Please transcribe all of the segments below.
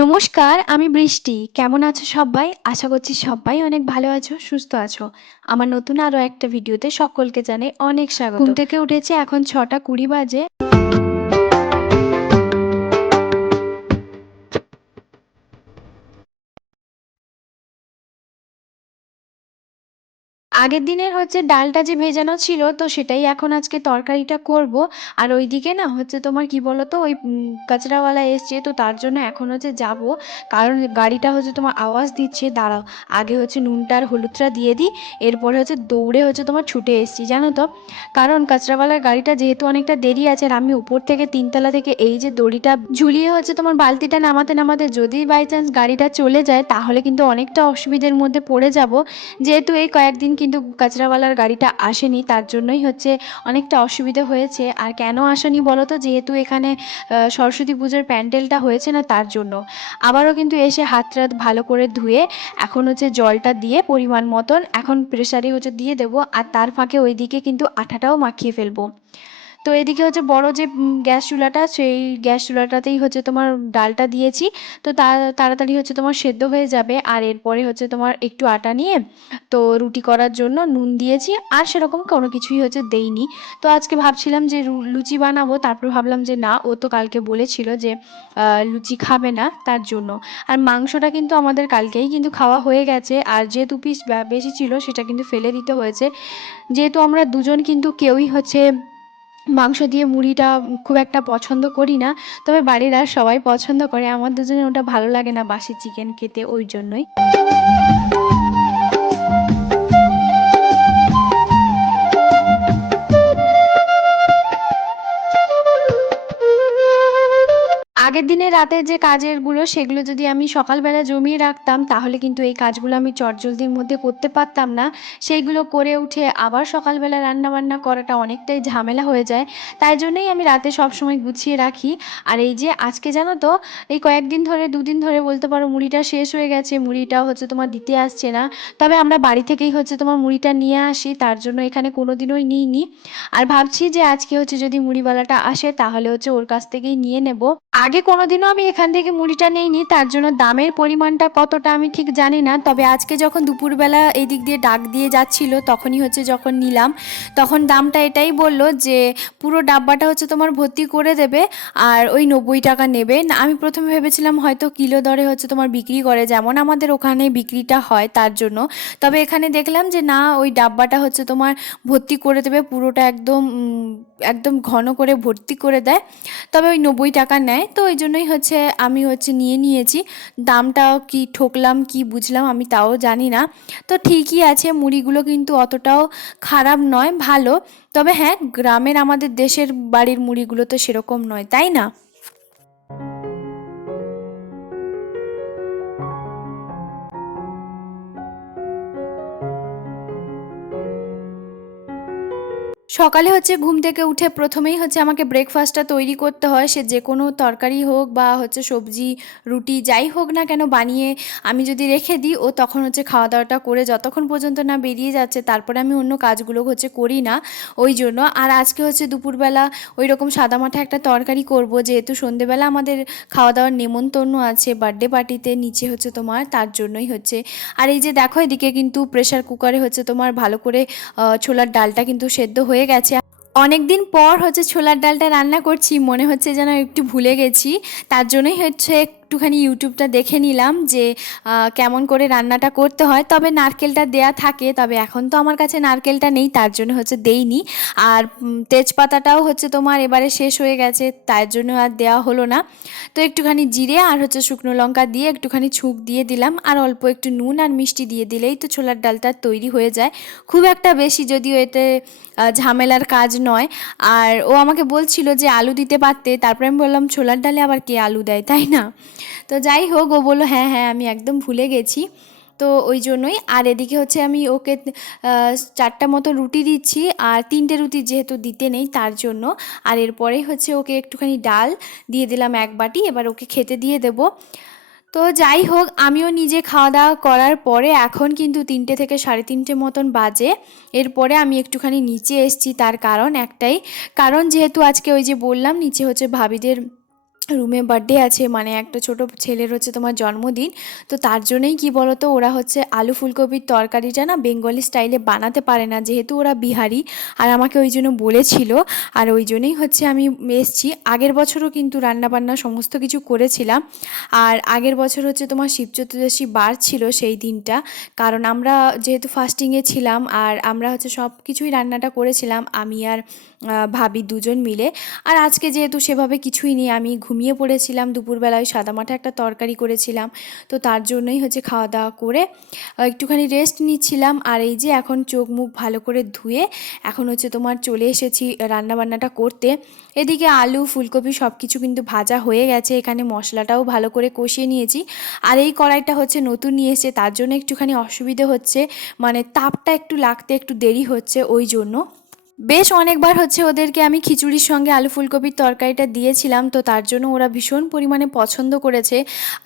নমস্কার, আমি বৃষ্টি। কেমন আছো সবাই? আশা করছি সবাই অনেক ভালো আছো, সুস্থ আছো। আমার নতুন আরো একটা ভিডিওতে সকলকে জানাই অনেক স্বাগত। ঘুম থেকে উঠেছি এখন 6টা 20 বাজে। আগের দিনের ডালটা যে ভেজানো ছিল তো সেটাই এখন আজকে তরকারিটা করব। আর ওইদিকে না তোমার কি বলো তো ওই কাঁচরাওয়ালা এসছে তো তার জন্য এখন যাব। কারণ গাড়িটা তোমার আওয়াজ দিচ্ছে, দাঁড়াও আগে নুনটা আর হলুদটা দিয়ে দিই। এরপরে দৌড়ে তোমার ছুটে এসেছি জানো তো। কারণ কাঁচরাওয়ালার গাড়িটা যেহেতু অনেকটা দেরি আছে আর আমি উপর থেকে 3তলা থেকে এই যে দড়িটা ঝুলিয়ে তোমার বালতিটা নামাতে নামাতে যদি বাই চান্স গাড়িটা চলে যায় তাহলে কিন্তু অনেকটা অসুবিধার মধ্যে পড়ে যাব। যেহেতু এই কয়েকদিন কিন্তু কাচরাওয়ালার গাড়িটা আসেনি তার জন্যই অনেকটা অসুবিধা হয়েছে। আর কেন আসেনি বলো তো, যেহেতু এখানে সরস্বতী পুজোর প্যান্ডেলটা হয়েছে না তার জন্য। আবারও কিন্তু এসে হাত টাত ভালো করে ধুয়ে এখন জলটা দিয়ে পরিমাণ মতন এখন প্রেসারে দিয়ে দেবো। আর তার ফাঁকে ওইদিকে কিন্তু আঠাটাও মাখিয়ে ফেলবো। তো এদিকে বড় যে গ্যাস চুলাটা সেই গ্যাস চুলাটাতেই তোমার ডালটা দিয়েছি। তো তাড়াতাড়ি তোমার সেদ্ধ হয়ে যাবে। আর এরপরে তোমার একটু আটা নিয়ে তো রুটি করার জন্য নুন দিয়েছি, আর সেরকম কোনো কিছুই দেইনি। তো আজকে ভাবছিলাম যে লুচি বানাবো, তারপর ভাবলাম যে না, ও তো কালকে বলেছিল যে লুচি খাবে না তার জন্য। আর মাংসটা কিন্তু আমাদের কালকেই কিন্তু খাওয়া হয়ে গেছে, আর যে 2 পিস বেশি ছিল সেটা কিন্তু ফেলে দিতে হয়েছে। যেহেতু আমরা দুজন কিন্তু কেউই মাংস দিয়ে মুড়িটা খুব একটা পছন্দ করি না। তবে বাড়ির আর সবাই পছন্দ করে, আমার দুজনের ওটা ভালো লাগে না বাসি চিকেন খেতে, ওই জন্যই। আগের দিনে রাতের যে কাজেরগুলো সেগুলো যদি আমি সকালবেলা জমিয়ে রাখতাম তাহলে কিন্তু এই কাজগুলো আমি চটজলদির মধ্যে করতে পারতাম না। সেইগুলো করে উঠে আবার সকালবেলা রান্নাবান্না করাটা অনেকটাই ঝামেলা হয়ে যায়। তাই জন্যই আমি রাতে সবসময় গুছিয়ে রাখি। আর এই যে আজকে জানো তো, এই কয়েকদিন ধরে 2 দিন ধরে বলতে পারো মুড়িটা শেষ হয়ে গেছে, মুড়িটা তোমার দিতে আসছে না। তবে আমরা বাড়ি থেকেই তোমার মুড়িটা নিয়ে আসি, তার জন্য এখানে কোনোদিনই নিইনি। আর ভাবছি যে আজকে যদি মুড়িওয়ালাটা আসে তাহলে ওর কাছ থেকেই নিয়ে নেব। আগে কোনোদিনও আমি এখান থেকে মুড়িটা নিইনি, তার জন্য দামের পরিমাণটা কতটা আমি ঠিক জানি না। তবে আজকে যখন দুপুরবেলা এই দিক দিয়ে ডাক দিয়ে যাচ্ছিল তখনই যখন নিলাম, তখন দামটা এটাই বলল যে পুরো ডাব্বাটা তোমার ভর্তি করে দেবে আর ওই 90 টাকা নেবে না। আমি প্রথমে ভেবেছিলাম হয়তো কিলো দরে তোমার বিক্রি করে, যেমন আমাদের ওখানে বিক্রিটা হয় তার জন্য। তবে এখানে দেখলাম যে না, ওই ডাব্বাটা তোমার ভর্তি করে দেবে পুরোটা, একদম একদম ঘন করে ভর্তি করে দেয়। তবে ওই 90 টাকা নেয়, তো ওই জন্যই আমি নিয়ে নিয়েছি। দামটাও কি ঠকলাম কি বুঝলাম আমি তাও জানি না। তো ঠিকই আছে, মুড়িগুলো কিন্তু অতটাও খারাপ নয়, ভালো। তবে হ্যাঁ, গ্রামের আমাদের দেশের বাড়ির মুড়িগুলো তো সেরকম নয়, তাই না? সকালে ঘুম থেকে উঠে প্রথমেই আমাকে ব্রেকফাস্টটা তৈরি করতে হয়, সে যে কোনো তরকারি হোক বা সবজি রুটি যাই হোক না কেন বানিয়ে আমি যদি রেখে দিই, ও তখন খাওয়া দাওয়াটা করে যতক্ষণ পর্যন্ত না বেরিয়ে যাচ্ছে তারপরে আমি অন্য কাজগুলো করি না। ওই জন্য আর আজকে দুপুরবেলা ওই রকম সাদামাঠা একটা তরকারি করব, যেহেতু সন্ধেবেলা আমাদের খাওয়া দাওয়ার নেমন্তন্ন আছে বার্থডে পার্টিতে নিচে তোমার, তার জন্যই আর এই যে দেখো এদিকে কিন্তু প্রেসার কুকারে তোমার ভালো করে ছোলার ডালটা কিন্তু সেদ্ধ হয়ে গেছে। অনেকদিন পর ছোলার ডালটা রান্না করছি, মনে হচ্ছে যেন একটু ভুলে গেছি। তার জন্যই একটুখানি ইউটিউবটা দেখে নিলাম যে কেমন করে রান্নাটা করতে হয়। তবে নারকেলটা দেয়া থাকে, তবে এখন তো আমার কাছে নারকেলটা নেই তার জন্য দেইনি। আর তেজপাতাটাও তোমার এবারে শেষ হয়ে গেছে, তার জন্য আর দেওয়া হলো না। তো একটুখানি জিরে আর শুকনো লঙ্কা দিয়ে একটুখানি ছুঁক দিয়ে দিলাম, আর অল্প একটু নুন আর মিষ্টি দিয়ে দিলেই তো ছোলার ডালটা তৈরি হয়ে যায়। খুব একটা বেশি যদিও এতে ঝামেলার কাজ নয়। আর ও আমাকে বলছিল যে আলু দিতে পারতে, তারপরে আমি বললাম ছোলার ডালে আবার কে আলু দেয়, তাই না? তো যাই হোক, ও বললো হ্যাঁ হ্যাঁ আমি একদম ভুলে গেছি। তো ওই জন্যই। আর এদিকে আমি ওকে 4টা মতো রুটি দিচ্ছি, আর 3টে রুটি যেহেতু দিতে নেই তার জন্য। আর এরপরেই ওকে একটুখানি ডাল দিয়ে দিলাম 1 বাটি, এবার ওকে খেতে দিয়ে দেবো। তো যাই হোক, আমিও নিজে খাওয়া দাওয়া করার পরে এখন কিন্তু 3টে থেকে 3:30 মতন বাজে। এরপরে আমি একটুখানি নিচে এসেছি, তার কারণ একটাই, কারণ যেহেতু আজকে ওই যে বললাম নিচে ভাবিদের রুমে বার্থডে আছে, মানে একটা ছোট ছেলের হচ্ছে তোমার জন্মদিন। তো তার জন্যই কি বলো তো, ওরা হচ্ছে আলু ফুলকপির তরকারিটা না বেঙ্গলি স্টাইলে বানাতে পারে না, যেহেতু ওরা বিহারি। আর আমাকে ওই জন্য বলেছিল, আর ওই জন্যই হচ্ছে আমি এসছি। আগের বছরও কিন্তু রান্নাবান্না সমস্ত কিছু করেছিলাম। আর আগের বছর হচ্ছে তোমার শিব চতুর্দশী বার ছিল সেই দিনটা, কারণ আমরা যেহেতু ফাস্টিংয়ে ছিলাম, আর আমরা হচ্ছে সব কিছুই রান্নাটা করেছিলাম আমি আর ভাবি দুজন মিলে। আর আজকে যেহেতু সেভাবে কিছুই নেই, আমি ঘুমিয়ে পড়েছিলাম দুপুরবেলায়, সাদামাটা একটা তরকারি করেছিলাম। তো তার জন্যই হচ্ছে খাওয়া দাওয়া করে একটুখানি রেস্ট নিচ্ছিলাম। আর এই যে এখন চোখ মুখ ভালো করে ধুয়ে এখন হচ্ছে তোমার চলে এসেছি রান্নাবান্নাটা করতে। এদিকে আলু ফুলকপি সব কিছু কিন্তু ভাজা হয়ে গেছে, এখানে মশলাটাও ভালো করে কষিয়ে নিয়েছি। আর এই কড়াইটা হচ্ছে নতুন নিয়ে এসেছে, তার জন্য একটুখানি অসুবিধে হচ্ছে, মানে তাপটা একটু লাগতে একটু দেরি হচ্ছে ওই জন্য। বেশ অনেকবার হচ্ছে ওদেরকে আমি খিচুড়ির সঙ্গে আলু ফুলকপির তরকারিটা দিয়েছিলাম, তো তার জন্য ওরা ভীষণ পরিমাণে পছন্দ করেছে।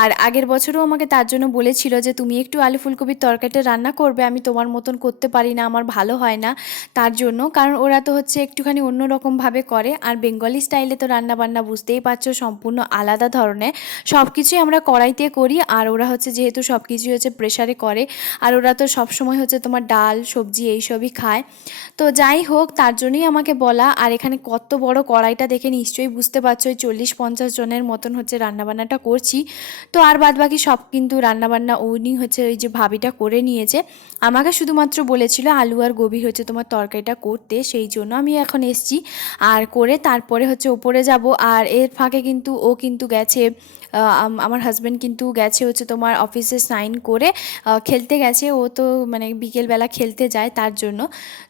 আর আগের বছরও আমাকে তার জন্য বলেছিল যে তুমি একটু আলু ফুলকপির তরকারিটা রান্না করবে, আমি তোমার মতন করতে পারি না, আমার ভালো হয় না। তার জন্য, কারণ ওরা তো হচ্ছে একটুখানি অন্যরকমভাবে করে, আর বেঙ্গলি স্টাইলে তো রান্নাবান্না বুঝতেই পারছো সম্পূর্ণ আলাদা ধরনের। সব কিছুই আমরা কড়াইতে করি, আর ওরা হচ্ছে যেহেতু সব কিছুই হচ্ছে প্রেশারে করে। আর ওরা তো সবসময় হচ্ছে তোমার ডাল সবজি এইসবই খায়। তো যাই হোক, তার জন্যই আমাকে বলা। আর এখানে কত বড় কড়াইটা দেখে নিশ্চয়ই বুঝতে পারছো, ওই 40-50 জনের মতন হচ্ছে রান্নাবান্নাটা করছি। তো আর বাদ বাকি সব কিন্তু রান্নাবান্না উনি হচ্ছে ওই যে ভাবিটা করে নিয়েছে। আমাকে শুধুমাত্র বলেছিল আলু আর গোবি হচ্ছে তোমার তরকারিটা করতে, সেই জন্য আমি এখন এসছি। আর করে তারপরে হচ্ছে ওপরে যাব। আর এর ফাঁকে কিন্তু ও কিন্তু গেছে, আমার হাজব্যান্ড কিন্তু গেছে হচ্ছে তোমার অফিসে সাইন করে খেলতে গেছে। ও তো মানে বিকেলবেলা খেলতে যায়, তার জন্য।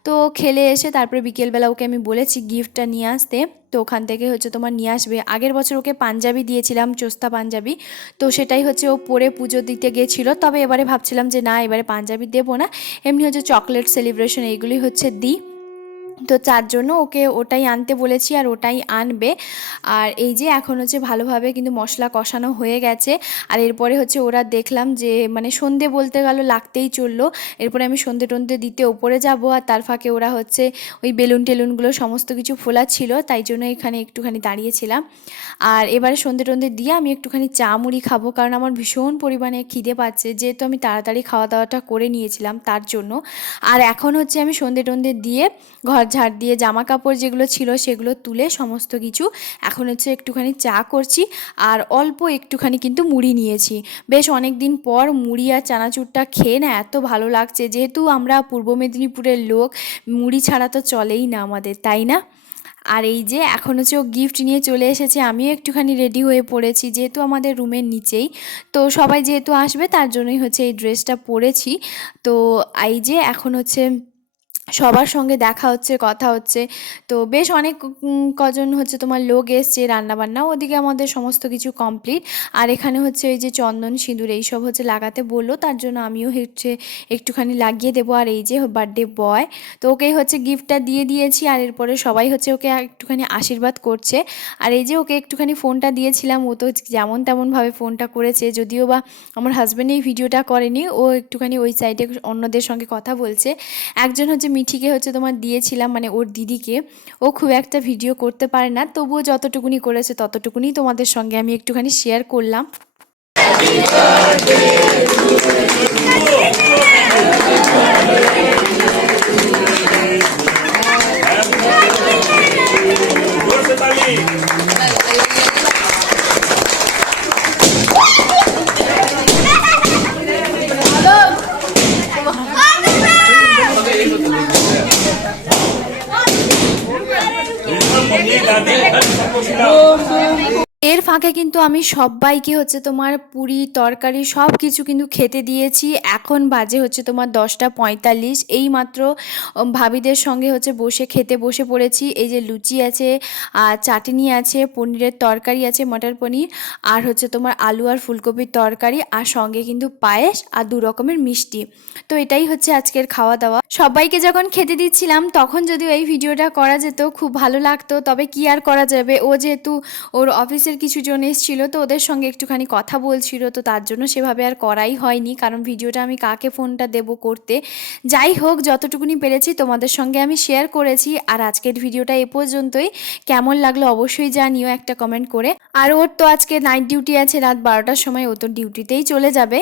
তো খেলে এসে তারপরে বিকেলবেলা ওকে আমি বলেছি গিফটটা নিয়ে আসতে, তো ওখান থেকে হচ্ছে তোমার নিয়ে আসবে। আগের বছর ওকে পাঞ্জাবি দিয়েছিলাম, চোস্তা পাঞ্জাবি। তো সেটাই হচ্ছে ও পরে পুজো দিতে গেছিলো, তবে এবারে ভাবছিলাম যে না, এবারে পাঞ্জাবি দেবো না, এমনি হচ্ছে চকলেট সেলিব্রেশন এইগুলি হচ্ছে দিই। তো তার জন্য ওকে ওটাই আনতে বলেছি, আর ওটাই আনবে। আর এই যে এখন হচ্ছে ভালোভাবে কিন্তু মশলা কষানো হয়ে গেছে। আর এরপরে হচ্ছে ওরা দেখলাম যে মানে সন্ধে বলতে গেল লাগতেই চললো। এরপরে আমি সন্ধে টন্ধে দিতে ওপরে যাব, আর তার ফাঁকে ওরা হচ্ছে ওই বেলুন টেলুনগুলো সমস্ত কিছু ফোলাচ্ছিল, তাই জন্য এখানে একটুখানি দাঁড়িয়েছিলাম। আর এবারে সন্ধে টন্ধে দিয়ে আমি একটুখানি চা মুড়ি খাবো, কারণ আমার ভীষণ পরিমাণে খিদে পাচ্ছে, যেহেতু আমি তাড়াতাড়ি খাওয়া দাওয়াটা করে নিয়েছিলাম তার জন্য। আর এখন হচ্ছে আমি সন্ধে টন্ধে দিয়ে ঘর ঝাড় দিয়ে জামা কাপড় যেগুলো ছিল সেগুলো তুলে সমস্ত কিছু এখন হচ্ছে একটুখানি চা করছি। আর অল্প একটুখানি কিন্তু মুড়ি নিয়েছি, বেশ অনেক দিন পর মুড়ি আর চানাচুরটা খেয়ে না এত ভালো লাগছে, যেহেতু আমরা পূর্ব মেদিনীপুরের লোক, মুড়ি ছাড়া তো চলেই না আমাদের, তাই না? আর এই যে এখন হচ্ছে ও গিফট নিয়ে চলে এসেছে, আমিও একটুখানি রেডি হয়ে পড়েছি, যেহেতু আমাদের রুমের নিচেই। তো সবাই যেহেতু আসবে তার জন্যই হচ্ছে এই ড্রেসটা পরেছি। তো এই যে এখন হচ্ছে সবার সঙ্গে দেখা হচ্ছে, কথা হচ্ছে। তো বেশ অনেক কজন হচ্ছে তোমার লোক এসছে, রান্নাবান্না ওদিকে আমাদের সমস্ত কিছু কমপ্লিট। আর এখানে হচ্ছে এই যে চন্দন সিঁদুর এইসব হচ্ছে লাগাতে বললো, তার জন্য আমিও হচ্ছে একটুখানি লাগিয়ে দেবো। আর এই যে বার্থডে বয়, তো ওকেই হচ্ছে গিফটটা দিয়ে দিয়েছি। আর এরপরে সবাই হচ্ছে ওকে একটুখানি আশীর্বাদ করছে। আর এই যে ওকে একটুখানি ফোনটা দিয়েছিলাম, ও তো যেমন তেমনভাবে ফোনটা করেছে, যদিও বা আমার হাজব্যান্ড এই ভিডিওটা করেনি, ও একটুখানি ওই সাইডে অন্যদের সঙ্গে কথা বলছে। একজন হচ্ছে মিঠিকে হচ্ছে তোমার দিয়েছিলাম, মানে ওর দিদিকে। ও খুব একটা ভিডিও করতে পারে না, তবুও যতটুকুনি করেছে ততটুকুনি তোমাদের সঙ্গে আমি একটুখানি শেয়ার করলাম। এর ফাঁকে কিন্তু আমি সবাইকে হচ্ছে তোমার পুরি তরকারি সব কিছু কিন্তু খেতে দিয়েছি। এখন বাজে হচ্ছে তোমার 10টা 45, এই মাত্র ভাবিদের সঙ্গে হচ্ছে বসে খেতে বসে পড়েছি। এই যে লুচি আছে, আর চাটনি আছে, পনিরের তরকারি আছে, মটর পনির, আর হচ্ছে তোমার আলু আর ফুলকপির তরকারি, আর সঙ্গে কিন্তু পায়েস আর 2 রকমের মিষ্টি। তো এটাই হচ্ছে আজকের খাওয়া দাওয়া। সবাইকে যখন খেতে দিচ্ছিলাম তখন যদিও এই ভিডিওটা করা যেত, খুব ভালো লাগতো, তবে কি আর করা যাবে, ও যেহেতু ওর অফিসের কিছু জন এসেছিল, তো ওদের সঙ্গে একটুখানি কথা বলছিল, তো তার জন্য সেভাবে আর করাই হয়নি, কারণ ভিডিওটা আমি কাকে ফোনটা দেব করতে। যাই হোক, যতটুকুনি পেরেছি তোমাদের সঙ্গে আমি শেয়ার করেছি। আর আজকের ভিডিওটা এ পর্যন্তই। কেমন লাগলো অবশ্যই জানিও একটা কমেন্ট করে। আর ওর তো আজকে নাইট ডিউটি আছে রাত 12টার সময়, ও তো ডিউটিতেই চলে যাবে।